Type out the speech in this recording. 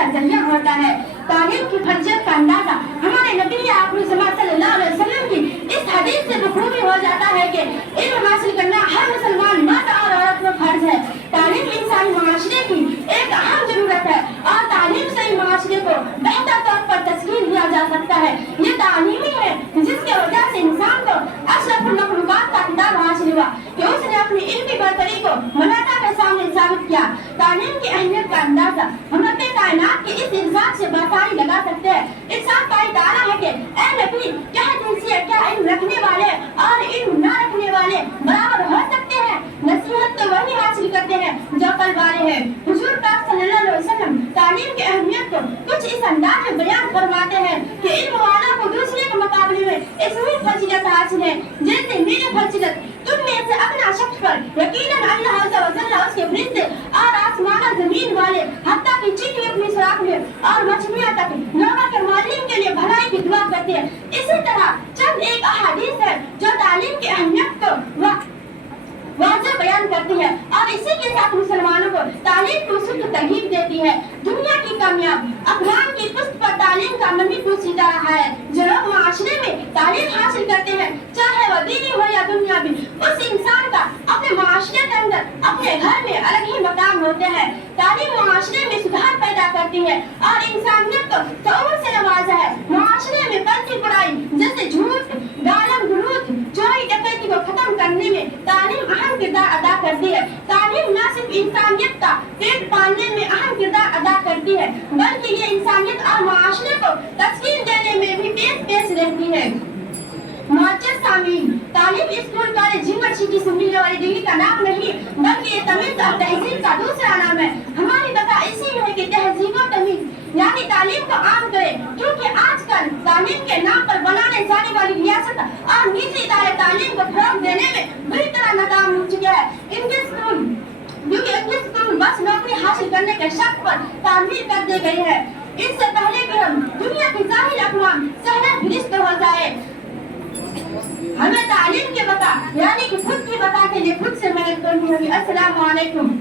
کا ذریعہ ہوتا ہے۔ تعلیم کی فرضیت کا اندازہ ہمارے نبی آخری زمان صلی اللہ علیہ وسلم کی اس حدیث سے بخوبی ہو جاتا ہے کہ علم حاصل کرنا ہر مسلمان مرد اور عورت پر فرض ہے۔ تعلیم انسانی معاشرے کی ایک اہم ضرورت ہے اور تعلیم سے ہی معاشرے کو بہتر طور پر تشکیل دیا جا سکتا ہے۔ یہ تعلیمی ہے جس کی وجہ سے انسان کو اشرف المخلوقات کا خطاب حاصل ہوا کہ اس نے اپنی علمی برتری کو ملائکہ کے سامنے ثابت کیا۔ تعلیم کی اہمیت کا اندازہ ہم اپنے کائنات کے اس ارشاد سے بآسانی لگا سکتے ہیں۔ ارشاد کا ادارہ ہے کہ اے نبی کہہ دیجیے کیا علم رکھنے والے اور علم نہ رکھنے والے برابر ہو سکتے ہیں؟ نصیحت تو وہی حاصل کرتے ہیں جو قلب والے ہیں۔ حضور پاک صلی اللہ علیہ وسلم تعلیم کی اہمیت کو کچھ اس انداز میں بیان فرماتے ہیں کہ علم والوں کو دوسرے کے مقابلے میں اتنی فضیلت حاصل ہے جیسے میری فضیلت۔ تم میں سے اپنا شخص پر یقیناً اللہ عز و جل اس کے فرشتے اور آسمان و زمین والے حتیٰ کہ چیٹی اپنی سوراخ میں اور مچھلیاں تک لوگوں کے معلم کے لیے بھلائی کی دعا کرتے ہیں۔ اسی طرح چند ایک احادیث ہے جو تعلیم کی اہمیت کو واضح بیان کرتی ہے اور اسی کے ساتھ مسلمانوں کو تعلیم کو سخت ترغیب دیتی ہے۔ دنیا کی کامیاب اقوام کی پشت پر تعلیم کا منی پوچھی جا رہا ہے۔ جو لوگ معاشرے میں تعلیم حاصل کرتے ہیں چاہے وہ دینی ہو یا دنیاوی، اس انسان کا اپنے معاشرے کے اندر اپنے گھر میں الگ ہی مقام ہوتے ہیں۔ تعلیم معاشرے میں سدھار پیدا کرتی ہے اور انسانیت کو شعور سے نوازا ہے۔ معاشرے میں پنتی برائی جیسے جھوٹ، گالم گلوچ، چوری ڈکیتی کو ختم کرنے میں تعلیم اہم کردار ادا کرتی ہے۔ تعلیم نہ صرف انسانیت کا پیٹ پالنے میں اہم کردار ادا کرتی ہے بلکہ یہ انسانیت اور معاشرے کو تشکیل دینے میں بھی پیش رہتی ہے۔ معزز سامعین، تعلیم اسکول کالج یونیورسٹی سے ملنے والی ڈگری کا نام نہیں بلکہ یہ تمیز اور تہذیب کا دوسرا نام ہے۔ ہماری بقا اسی میں ہے کہ تہذیب و تمیز یعنی تعلیم کو عام کرے، کیونکہ آج کل تعلیم کے نام پر بنانے جانے والی ریاست اور نجی ادارے تعلیم کو فروغ دینے میں بری طرح ناکام ہو چکے ہیں۔ انگلش اسکول بس نوکری حاصل کرنے کے شک پر تعمیر کر دی گئی ہے۔ اس سے پہلے کہ ہم دنیا کی ظاہر اقوام صحنہ فہرست ہو جائے، ہمیں تعلیم کے بقا یعنی کہ خود کی بقا کے لیے خود سے محنت کرنی ہوگی۔ السلام علیکم۔